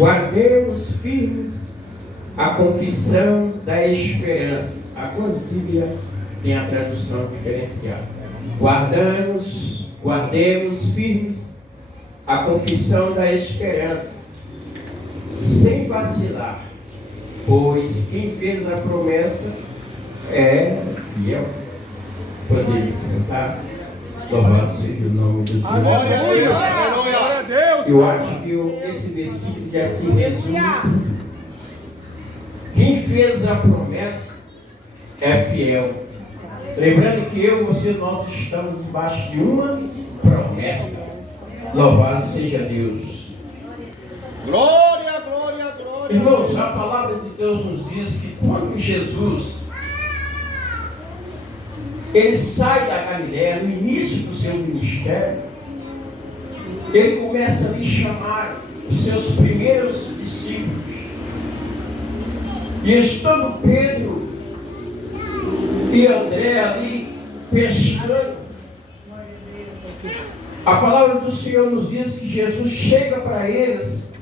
Guardemos firmes a confissão da esperança. Algumas Bíblias têm a tradução diferenciada. Guardemos firmes a confissão da esperança, sem vacilar, pois quem fez a promessa é fiel. Podemos cantar? Louvado seja o nome do Senhor. Glória a Deus. Eu acho que esse versículo já se resume. Quem fez a promessa é fiel. Lembrando que eu e você, nós estamos debaixo de uma promessa. Louvado seja Deus. Glória. Irmãos, a palavra de Deus nos diz que quando Jesus ele sai da Galileia, no início do seu ministério, ele começa a lhe chamar os seus primeiros discípulos. E estando Pedro e André ali pescando, a palavra do Senhor nos diz que Jesus chega para eles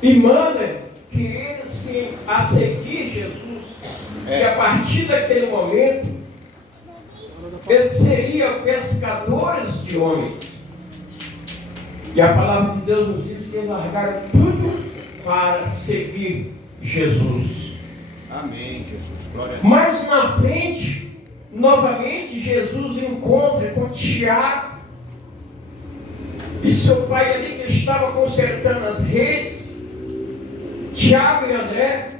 e manda que eles venham a seguir Jesus. E a partir daquele momento, eles seriam pescadores de homens. E a palavra de Deus nos diz que eles largaram tudo para seguir Jesus. Amém, Jesus. Glória a Deus. Mas na frente, novamente, Jesus encontra com Tiago e seu pai ali que estava consertando as redes, Tiago e André.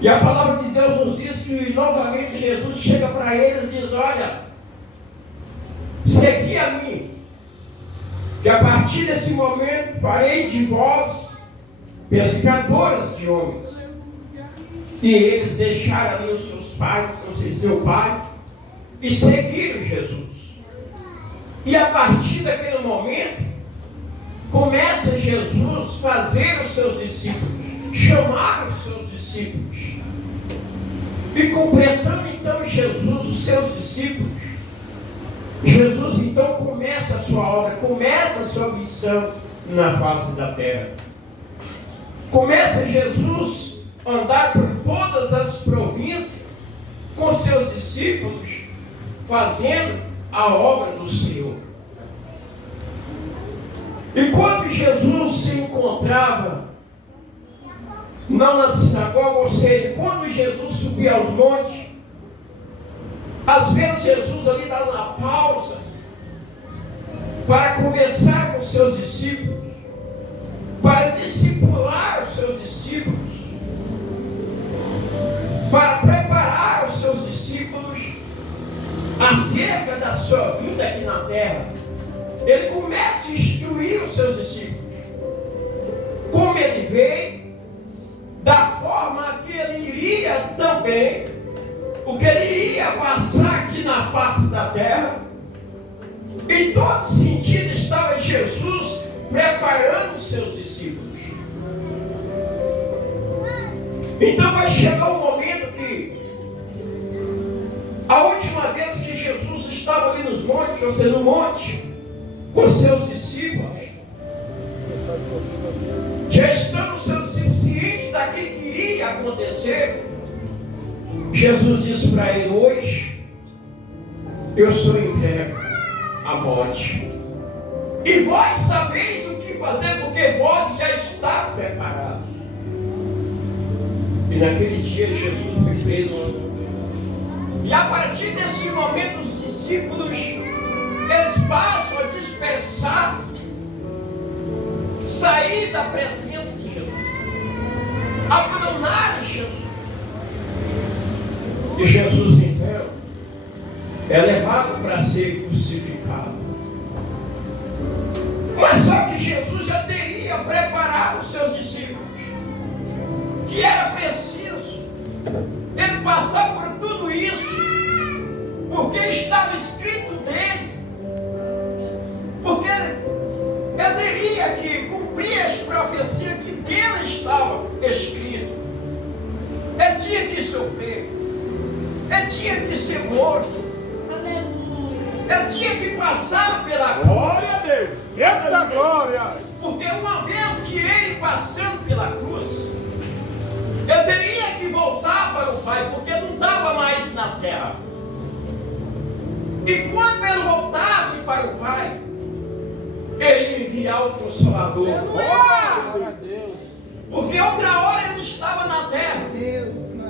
E a palavra de Deus nos diz que novamente Jesus chega para eles e diz: olha, segui a mim, que a partir desse momento farei de vós pescadores de homens. E eles deixaram ali os seus pais, ou seja, seu pai, e seguiram Jesus. E a partir daquele momento, começa Jesus a fazer os seus discípulos, chamar os seus discípulos. E completando então Jesus, os seus discípulos, Jesus então começa a sua obra, começa a sua missão na face da terra. Começa Jesus a andar por todas as províncias com seus discípulos, fazendo a obra do Senhor. E quando Jesus se encontrava, não na sinagoga, ou seja, quando Jesus subia aos montes, às vezes Jesus ali dava uma pausa para conversar com seus discípulos, para discipular os seus discípulos, para preparar os seus discípulos acerca da sua vida aqui na terra. Ele começa a instruir os seus discípulos, como ele veio, da forma que ele iria também, o que ele iria passar aqui na face da terra. Em todo sentido estava Jesus preparando os seus discípulos. Então vai chegar um momento que a última vez que Jesus estava ali nos montes, ou seja, no monte, com seus discípulos, já estando os seus discípulos cientes daquilo que iria acontecer, Jesus disse para ele: hoje eu sou entregue à morte, e vós sabeis o que fazer, porque vós já está preparados. E naquele dia Jesus foi preso, e a partir desse momento os discípulos eles passam a dispersar, sair da presença de Jesus, abandonar Jesus. E Jesus então é levado para ser crucificado. Mas só que Jesus já teria preparado os seus discípulos, que era preciso ele passar por tudo isso, porque estava escrito nele, porque ele teria que cumprir as profecias que dele estava escrito. Ele tinha que sofrer, ele tinha que ser morto, ele tinha que passar pela cruz. Glória a Deus. Eita glória! Porque uma vez que ele passando pela cruz, eu teria que voltar para o Pai, porque não estava mais na terra. E quando ele voltasse para o Pai, ele ia enviar o Consolador. Glória a Deus. Porque outra hora ele estava na terra.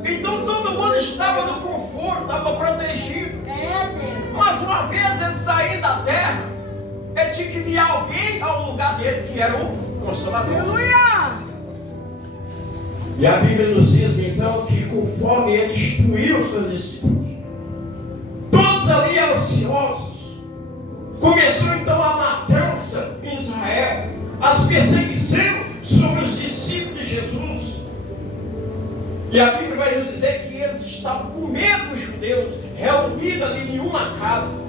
Então todo mundo estava no conforto, estava protegido. Mas uma vez ele sair da terra, ele tinha que enviar alguém ao lugar dele, que era o Consolador. Aleluia. E a Bíblia nos diz então que conforme ele instruiu os seus discípulos, todos ali ansiosos, começou então a matança em Israel, as perseguições sobre os discípulos de Jesus. E a Bíblia vai nos dizer que eles estavam com medo dos judeus, reunidos ali em uma casa,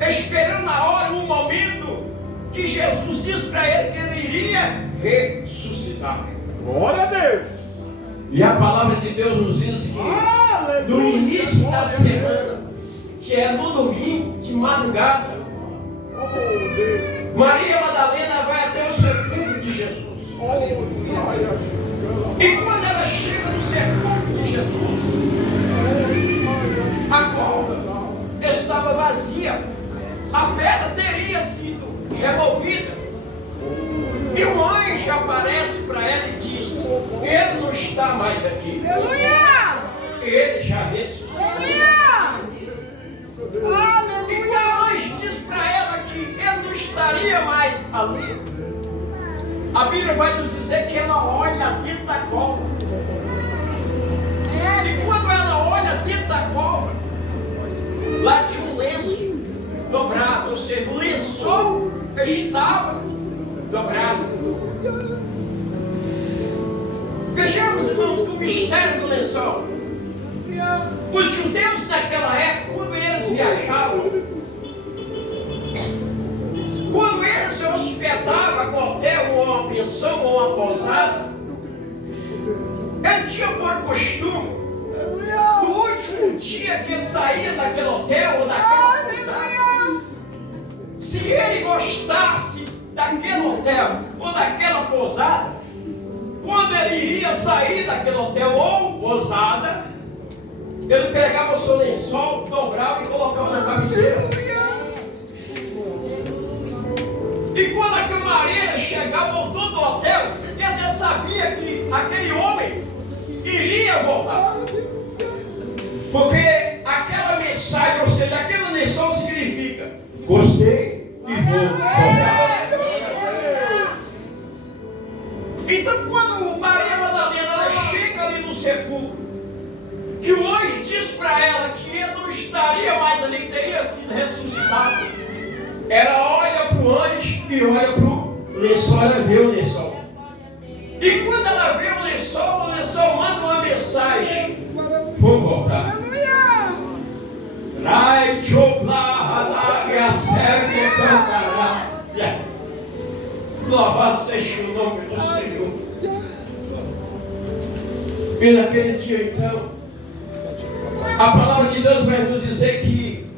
esperando a hora, o momento que Jesus disse para ele que ele iria ressuscitar. Glória a Deus. E a palavra de Deus nos diz que no início da semana, que é no domingo, de madrugada, Maria Madalena vai até o sepulcro de Jesus. E quando ela chega no sepulcro de Jesus, a cova estava vazia, a pedra teria sido removida. E um anjo aparece para ela e diz: ele não está mais aqui. Aleluia. Ele já ressuscitou. E quando o anjo diz para ela que ele não estaria mais ali, a Bíblia vai nos dizer que ela olha dentro da cova. E quando ela olha dentro da cova, lá tinha um lenço dobrado, ou seja, o lençol estava dobrado. Vejamos, irmãos, o mistério do lençol. Os judeus naquela época, quando eles viajavam, quando eles se hospedavam em um hotel, ou uma pensão, ou uma pousada, ele tinha por costume, no último dia que ele saía daquele hotel ou daquela pousada, se ele gostasse daquele hotel ou daquela pousada, quando ele iria sair daquele hotel ou pousada, ele pegava o seu lençol, dobrava e colocava na cabeceira. E quando a camareira chegava ao dono do hotel, ele já sabia que aquele homem iria voltar. Porque aquela mensagem, ou seja, aquele lençol significa: gostei e vou voltar. Então quando Maria Madalena ela chega ali no sepulcro, que o anjo diz para ela que ele não estaria mais ali, teria sido ressuscitado, ela olha para o anjo e olha para o lençol, ela vê o lençol. E quando ela vê o lençol manda uma mensagem: vou voltar. Rai chopla e a serve cantará. Louvado seja o nome do Senhor. E naquele dia então, a palavra de Deus vai nos dizer que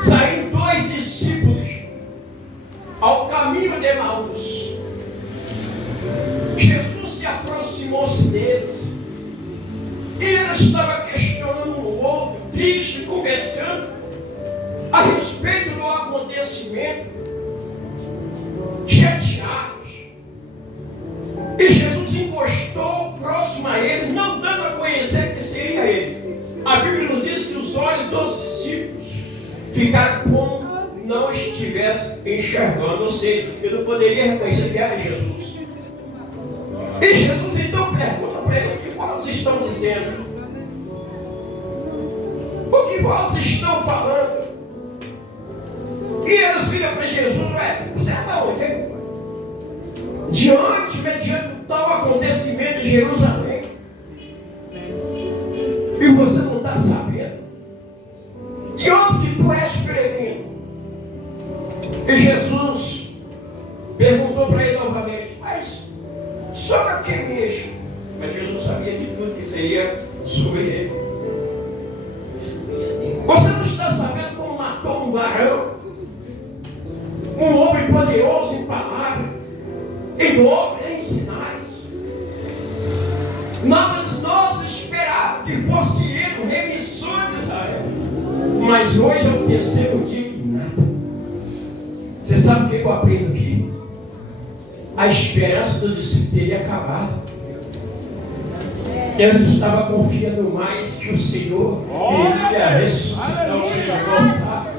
saíram dois discípulos ao caminho de Emaús. Jesus se aproximou-se deles e ele estava questionando um outro, triste, conversando a respeito do acontecimento, chateados. E Jesus encostou próximo a ele, não dando a conhecer que seria ele. A Bíblia nos diz que os olhos dos discípulos ficaram como não estivesse enxergando, ou seja, ele não poderia reconhecer que era Jesus. E Jesus então pergunta para ele: o que vocês estão dizendo? O que vocês estão falando? E eles viram para Jesus: você é da onde? Mediante tal acontecimento em Jerusalém, e você não está sabendo de onde que tu és peregrino? E Jesus perguntou para ele novamente: mas sobre quem mesmo? Mas Jesus sabia de tudo que seria sobre ele. Você não está sabendo como matou um varão, um homem poderoso em palavra, em obras, em sinais. Mas nós esperávamos que fosse ele o remissor de Israel. Mas hoje é o terceiro dia e nada. Você sabe o que eu aprendo aqui? A esperança dos discípulos teria acabado. Eles estavam confiando mais que o Senhor iria ressuscitar, ou seja, voltar.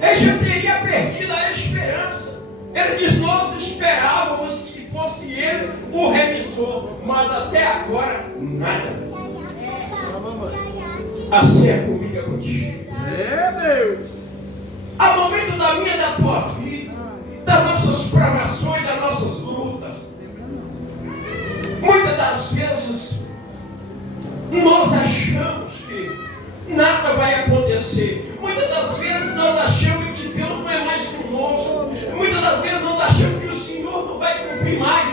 Ele já teria perdido a esperança. Ele diz: nós esperávamos que fosse ele o remissor, mas até agora nada. Assim é comigo, é contigo. Deus. Há momento da minha e da tua vida, das nossas provações, das nossas lutas. Muitas das vezes nós achamos que nada vai acontecer. Muitas das vezes nós achamos que Deus não é mais conosco. Muitas das vezes nós achamos que o Senhor não vai cumprir mais